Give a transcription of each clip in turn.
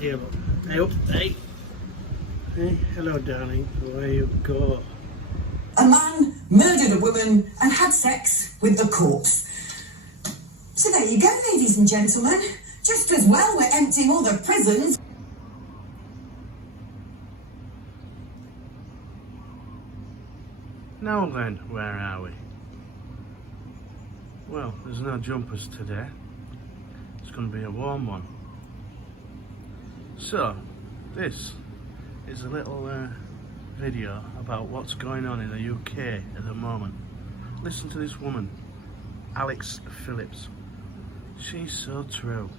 Here, look. Hey, up. Hey. Hey, hello, darling. Where you go? A man murdered a woman and had sex with the corpse. So there you go, ladies and gentlemen. Just as well we're emptying all the prisons. Now then, where are we? Well, there's no jumpers today. It's going to be a warm one. So, this is a little video about what's going on in the UK at the moment. Listen to this woman, Alex Phillips. She's so true.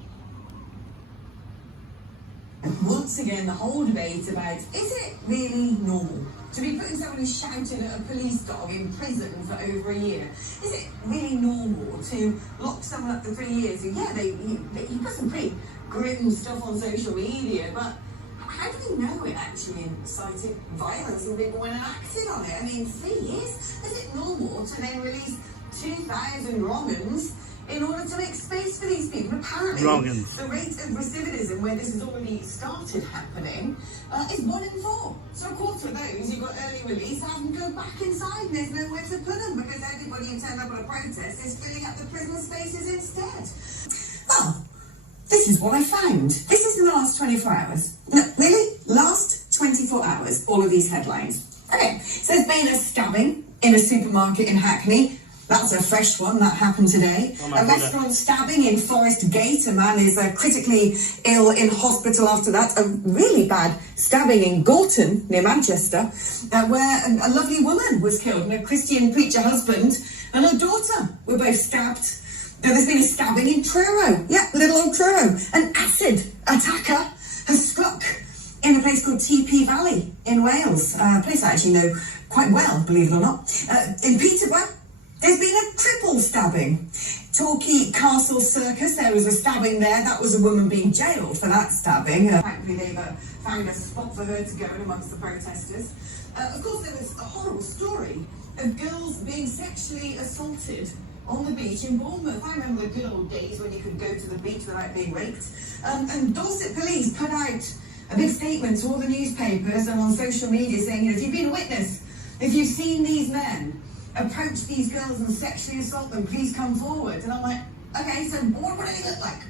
Once again, the whole debate about, is it really normal to be putting someone who's shouting at a police dog in prison for over a year? Is it really normal to lock someone up for 3 years? Yeah, he put some pretty grim stuff on social media, but how do we know it actually incited violence and people went and acted on it? I mean, 3 years? Is it normal to then release 2,000 wrong-uns in order to make space for these people? Apparently, the rate of recidivism where this has already started happening is 1 in 4. So a quarter of those you've got early release have them go back inside and there's nowhere to put them because everybody who turned up on a protest is filling up the prison spaces instead. Well, this is what I found. This is in the last 24 hours. No, really? Last 24 hours, all of these headlines. Okay, so there's been a stabbing in a supermarket in Hackney. That's a fresh one, that happened today. A restaurant stabbing in Forest Gate. A man is critically ill in hospital after that. A really bad stabbing in Gorton, near Manchester, where a lovely woman was killed. And a Christian preacher husband and her daughter were both stabbed. Now, there's been a stabbing in Truro. Yeah, little old Truro. An acid attacker has struck in a place called TP Valley in Wales. A place I actually know quite well, believe it or not. In Peterborough, there's been a triple stabbing. Torquay Castle Circus, there was a stabbing there. That was a woman being jailed for that stabbing. Thankfully, they've found a spot for her to go in amongst the protesters. Of course, there was a horrible story of girls being sexually assaulted on the beach in Bournemouth. I remember the good old days when you could go to the beach without being raped. And Dorset police put out a big statement to all the newspapers and on social media saying, you know, if you've been a witness, if you've seen these men approach these girls and sexually assault them, please come forward. And I'm like, okay, so what do they look like?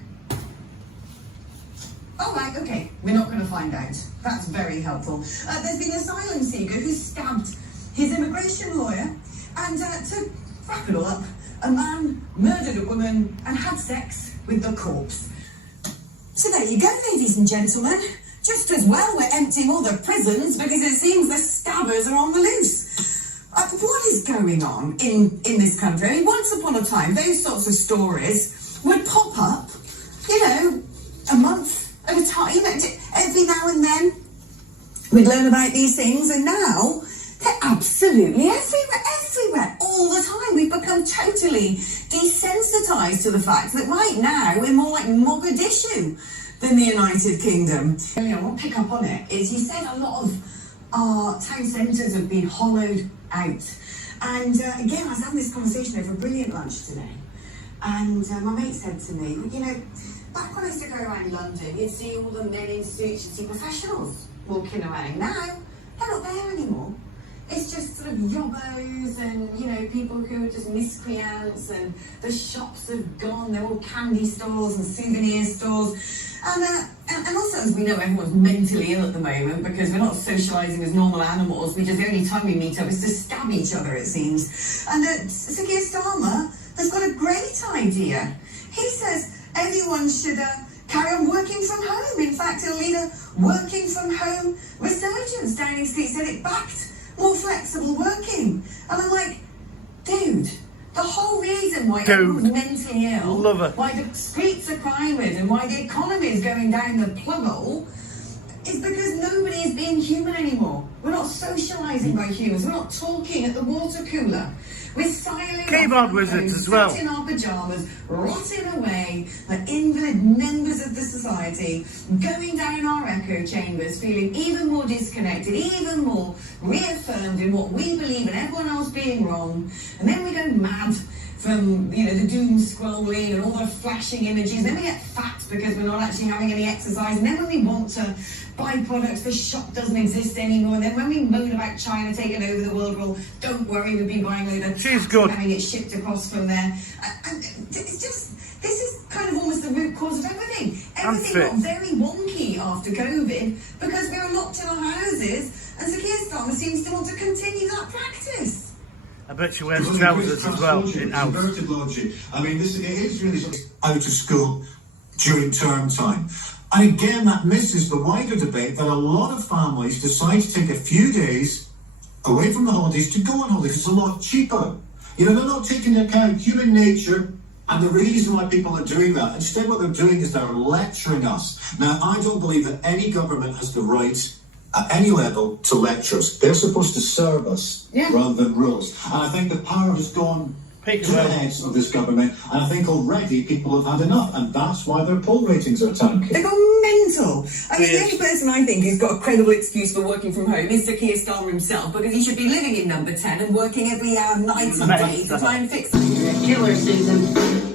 Oh, right, okay, we're not going to find out. That's very helpful. There's been an asylum seeker who stabbed his immigration lawyer, and to wrap it all up, a man murdered a woman and had sex with the corpse. So there you go, ladies and gentlemen. Just as well we're emptying all the prisons because it seems the stabbers are on the loose. What is going on in this country? I mean, once upon a time, those sorts of stories would pop up, you know, a month at a time. You know, every now and then we'd learn about these things, and now they're absolutely everywhere, all the time. We've become totally desensitized to the fact that right now we're more like Mogadishu than the United Kingdom. You know, what pick up on it is you said a lot of our town centres have been hollowed out. And again, I was having this conversation over a brilliant lunch today. And my mate said to me, you know, back when I used to go around London, you'd see all the men in suits, you'd see professionals walking around. Now, they're not there anymore. It's just sort of yobbos and, you know, people who are just miscreants, and the shops have gone. They're all candy stores and souvenir stores. And also, as we know, everyone's mentally ill at the moment because we're not socialising as normal animals. The only time we meet up is to stab each other, it seems. And Sir Keir Starmer has got a great idea. He says everyone should carry on working from home. In fact, he'll lead a working from home resurgence. Downing Street said it backed more flexible working. And I'm like, dude, the whole reason why everyone's mentally ill, why the streets are crime-ridden, why the economy is going down the plug hole, is because nobody is being human anymore. We're not socialising by humans. We're not talking at the water cooler. We're silent keyboard wizards as well, sat in our pyjamas, rotting away like invalid members of the society, going down our echo chambers, feeling even more disconnected, even more reaffirmed in what we believe and everyone else being wrong. And then we go mad from, you know, the doom scrolling and all the flashing images. Then we get fat because we're not actually having any exercise. And then when we want to buy products, the shop doesn't exist anymore. And then when we moan about China taking over the world, well, don't worry, we've been buying a load of She's good. having it shipped across from there. And it's just, this is kind of almost the root cause of everything. Everything got very wonky after COVID because we were locked in our houses, and Sir Keir Starmer seems to want to continue that practice. I bet she wears trousers as well in house. I mean, it is really sort of out of school during term time. And again, that misses the wider debate that a lot of families decide to take a few days away from the holidays to go on holiday because it's a lot cheaper. You know, they're not taking into account human nature and the reason why people are doing that. Instead, what they're doing is they're lecturing us. Now, I don't believe that any government has the right at any level to lecture us. They're supposed to serve us rather than rules. And I think the power has gone to the heads of this government, and I think already people have had enough, and that's why their poll ratings are tanking. They've gone mental. I mean, the only person I think who's got a credible excuse for working from home is Sir Keir Starmer himself, because he should be living in number 10 and working every hour, night and day to try and fix it. Killer, Susan.